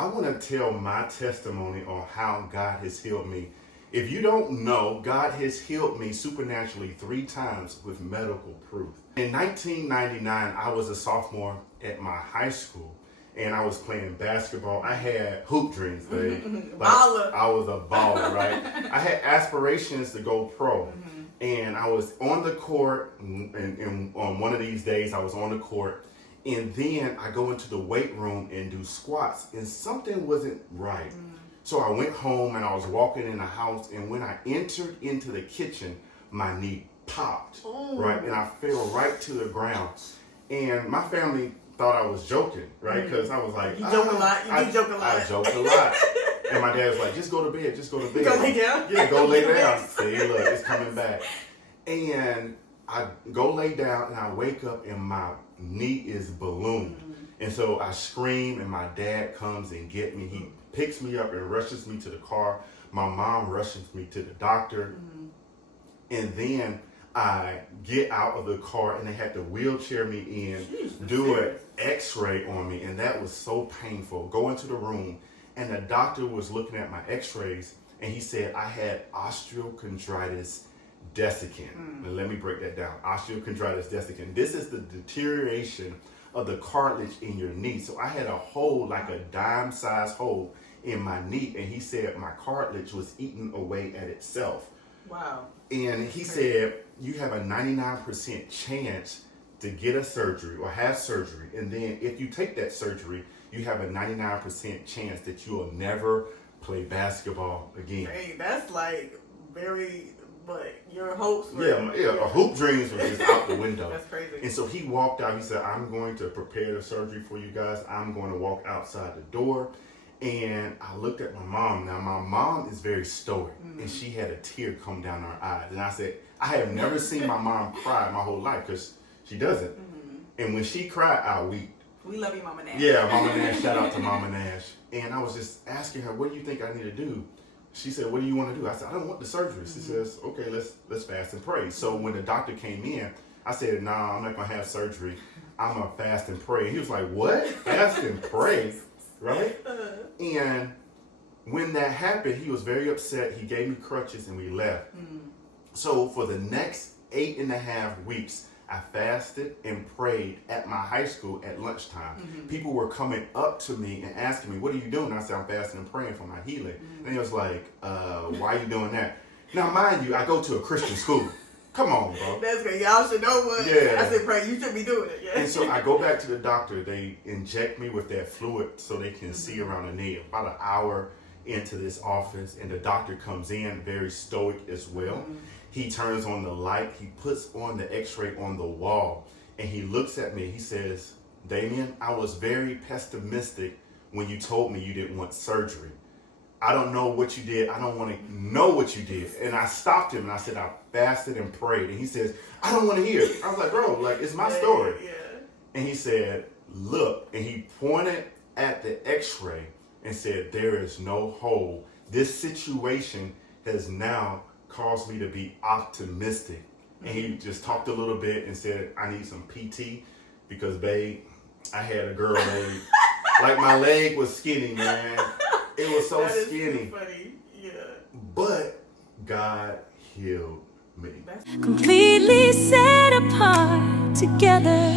I want to tell my testimony on how God has healed me. If you don't know, God has healed me supernaturally 3 times with medical proof. In 1999, I was a sophomore at my high school, and I was playing basketball. I had hoop dreams, babe. Baller. I was a baller, right? I had aspirations to go pro. And I was on the court, and on one of these days, I was on the court. And then I go into the weight room and do squats, and something wasn't right. So I went home and I was walking in the house, and when I entered into the kitchen, my knee popped, right? And I fell right to the ground. And my family thought I was joking, right? Because I was like, You joke a lot. You joke a lot. I joke a lot. And my dad was like, just go to bed, just go to bed. Go lay down? Yeah, go lay down. See, look, it's coming back. And I go lay down and I wake up and my knee is ballooned. And so I scream and my dad comes and get me. He picks me up and rushes me to the car. My mom rushes me to the doctor. And then I get out of the car and they had to wheelchair me in, do an x-ray on me. And that was so painful. Go into the room and the doctor was looking at my x-rays and he said I had osteochondritis dissecans. Now let me break that down. Osteochondritis dissecans. This is the deterioration of the cartilage in your knee. So I had a hole, like a dime-sized hole in my knee, and he said my cartilage was eating away at itself. Wow. And he said you have a 99% chance to get a surgery or have surgery, and then if you take that surgery, you have a 99% chance that you will never play basketball again. Hey, that's like very... But your hopes were... Yeah, a hoop dreams were just out the window. That's crazy. And so he walked out. He said, I'm going to prepare the surgery for you guys. I'm going to walk outside the door. And I looked at my mom. Now, my mom is very stoic. And she had a tear come down her eyes. And I said, I have never seen my mom cry my whole life because she doesn't. And when she cried, I wept. We love you, Mama Nash. Yeah, Mama Nash. Shout out to Mama Nash. And I was just asking her, what do you think I need to do? She said, what do you want to do? I said, I don't want the surgery. She says, okay, let's fast and pray. So when the doctor came in, I said, nah, I'm not going to have surgery. I'm going to fast and pray. He was like, what? Fast and pray? Right? And when that happened, he was very upset. He gave me crutches and we left. So for the next 8.5 weeks, I fasted and prayed at my high school at lunchtime. People were coming up to me and asking me, what are you doing? I said, I'm fasting and praying for my healing. And he was like, why are you doing that? Now, mind you, I go to a Christian school. Come on, bro. That's great. Y'all should know what. Yeah. I said, pray, you should be doing it. Yeah. And so I go back to the doctor. They inject me with that fluid so they can see around the knee. About an hour into this office, and the doctor comes in, very stoic as well. He turns on the light. He puts on the x-ray on the wall, and he looks at me. He says, Damien, I was very pessimistic when you told me you didn't want surgery. I don't know what you did. I don't want to know what you did. And I stopped him and I said, I fasted and prayed. And he says, I don't want to hear it. I was like, bro, like, it's my story. Yeah. And he said, look, and he pointed at the x-ray and said, there is no hole. This situation has now caused me to be optimistic. And he just talked a little bit and said, I need some PT because, babe, I had a girl leg. Like, my leg was skinny, man. It was so that is skinny. So funny. Yeah. But God healed me. Completely set apart together.